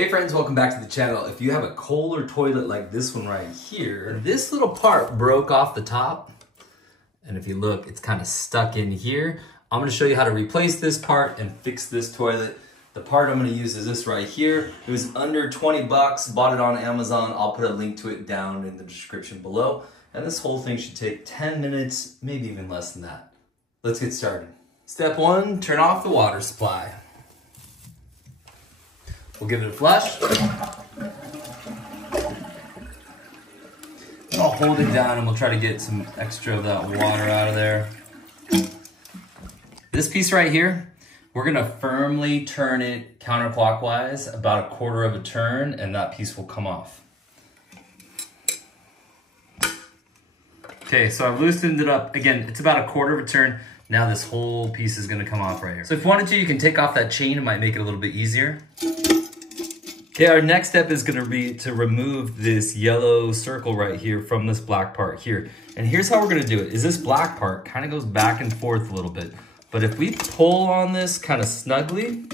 Hey friends, welcome back to the channel. If you have a Kohler toilet like this one right here, this little part broke off the top. And if you look, it's kind of stuck in here. I'm gonna show you how to replace this part and fix this toilet. The part I'm gonna use is this right here. It was under 20 bucks, bought it on Amazon. I'll put a link to it down in the description below. And this whole thing should take 10 minutes, maybe even less than that. Let's get started. Step one, turn off the water supply. We'll give it a flush. I'll hold it down and we'll try to get some extra of that water out of there. This piece right here, we're gonna firmly turn it counterclockwise, about 1/4 of a turn, and that piece will come off. Okay, so I've loosened it up. Again, it's about 1/4 of a turn. Now this whole piece is gonna come off right here. So if you wanted to, you can take off that chain. It might make it a little bit easier. Okay, our next step is gonna be to remove this yellow circle right here from this black part here. And here's how we're gonna do it, is this black part kind of goes back and forth a little bit. But if we pull on this kind of snugly,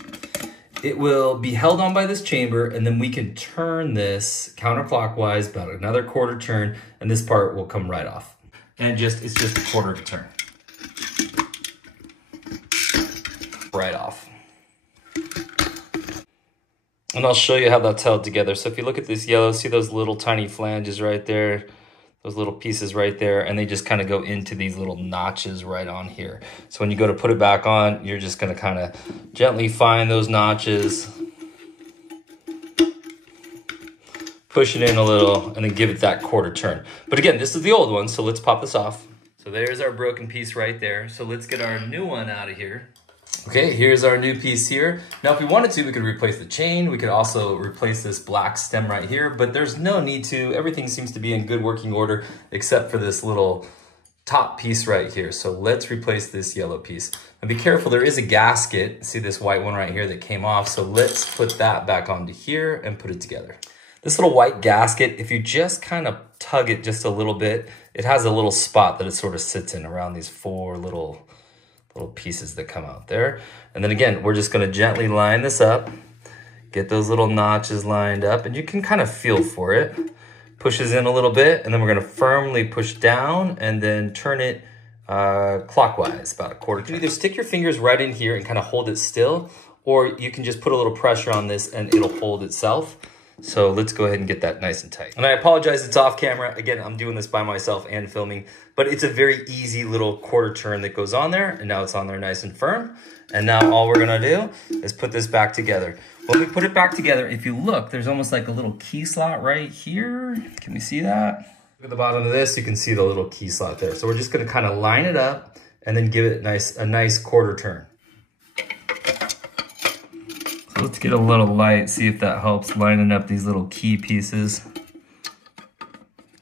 it will be held on by this chamber, and then we can turn this counterclockwise about another 1/4 turn, and this part will come right off. And it's just 1/4 of a turn. Right off. And I'll show you how that's held together. So if you look at this yellow, see those little tiny flanges right there, those little pieces right there, and they just kind of go into these little notches right on here. So when you go to put it back on, you're just gonna kind of gently find those notches, push it in a little, and then give it that 1/4 turn. But again, this is the old one, so let's pop this off. So there's our broken piece right there. So let's get our new one out of here. Okay, here's our new piece here. Now, if we wanted to, we could replace the chain. We could also replace this black stem right here, but there's no need to. Everything seems to be in good working order, except for this little top piece right here. So let's replace this yellow piece. Now be careful, there is a gasket. See this white one right here that came off. So let's put that back onto here and put it together. This little white gasket, if you just kind of tug it just a little bit, it has a little spot that it sort of sits in around these 4 little pieces that come out there. And then again, we're just gonna gently line this up, get those little notches lined up, and you can kind of feel for it. Pushes in a little bit, and then we're gonna firmly push down and then turn it clockwise, about 1/4 turn. You can either stick your fingers right in here and kind of hold it still, or you can just put a little pressure on this and it'll hold itself. So let's go ahead and get that nice and tight. And I apologize, it's off camera. Again, I'm doing this by myself and filming, but it's a very easy little 1/4 turn that goes on there, and now it's on there nice and firm. And now all we're gonna do is put this back together. When we put it back together, if you look, there's almost like a little key slot right here. Can we see that? Look at the bottom of this, you can see the little key slot there. So we're just gonna kind of line it up and then give it a nice 1/4 turn. Let's get a little light, see if that helps lining up these little key pieces.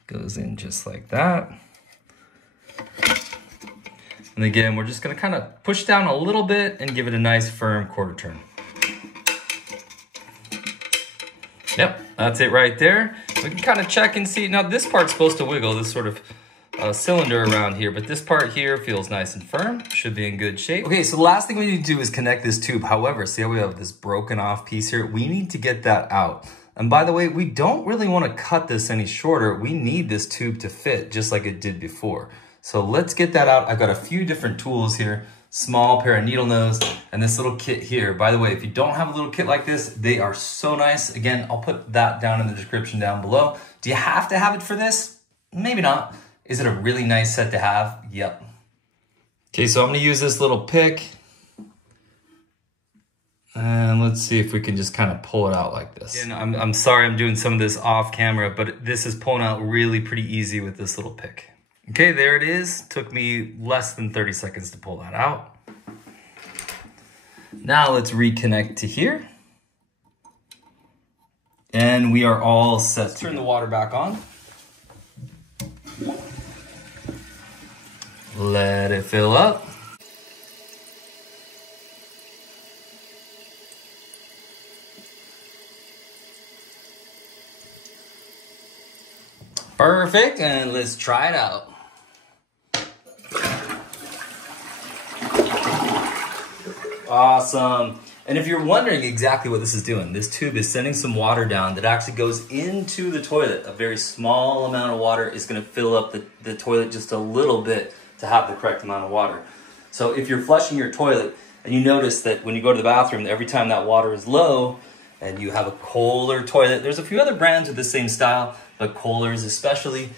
Goes in just like that. And again, we're just gonna kind of push down a little bit and give it a nice firm 1/4 turn. Yep, that's it right there. We can kind of check and see. Now this part's supposed to wiggle, this sort of cylinder around here, but this part here feels nice and firm, should be in good shape. Okay, so the last thing we need to do is connect this tube. However, see how we have this broken off piece here? We need to get that out. And by the way, we don't really want to cut this any shorter. We need this tube to fit just like it did before. So let's get that out. I've got a few different tools here, small pair of needle nose, and this little kit here. By the way, if you don't have a little kit like this, they are so nice. Again, I'll put that down in the description down below. Do you have to have it for this? Maybe not. Is it a really nice set to have? Yep. Okay, so I'm gonna use this little pick. And let's see if we can just kind of pull it out like this. And I'm sorry I'm doing some of this off camera, but this is pulling out really pretty easy with this little pick. Okay, there it is. Took me less than 30 seconds to pull that out. Now let's reconnect to here. And we are all set. Let's turn the water back on. Let it fill up. Perfect, and let's try it out. Awesome. And if you're wondering exactly what this is doing, this tube is sending some water down that actually goes into the toilet. A very small amount of water is going to fill up the toilet just a little bit to have the correct amount of water. So if you're flushing your toilet and you notice that when you go to the bathroom, every time that water is low and you have a Kohler toilet, there's a few other brands with the same style, but Kohler's especially,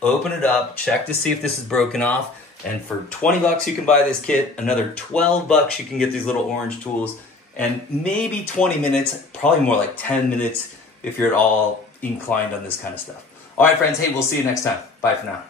open it up, check to see if this is broken off. And for 20 bucks, you can buy this kit. Another 12 bucks, you can get these little orange tools. And maybe 20 minutes, probably more like 10 minutes if you're at all inclined on this kind of stuff. All right, friends, hey, we'll see you next time. Bye for now.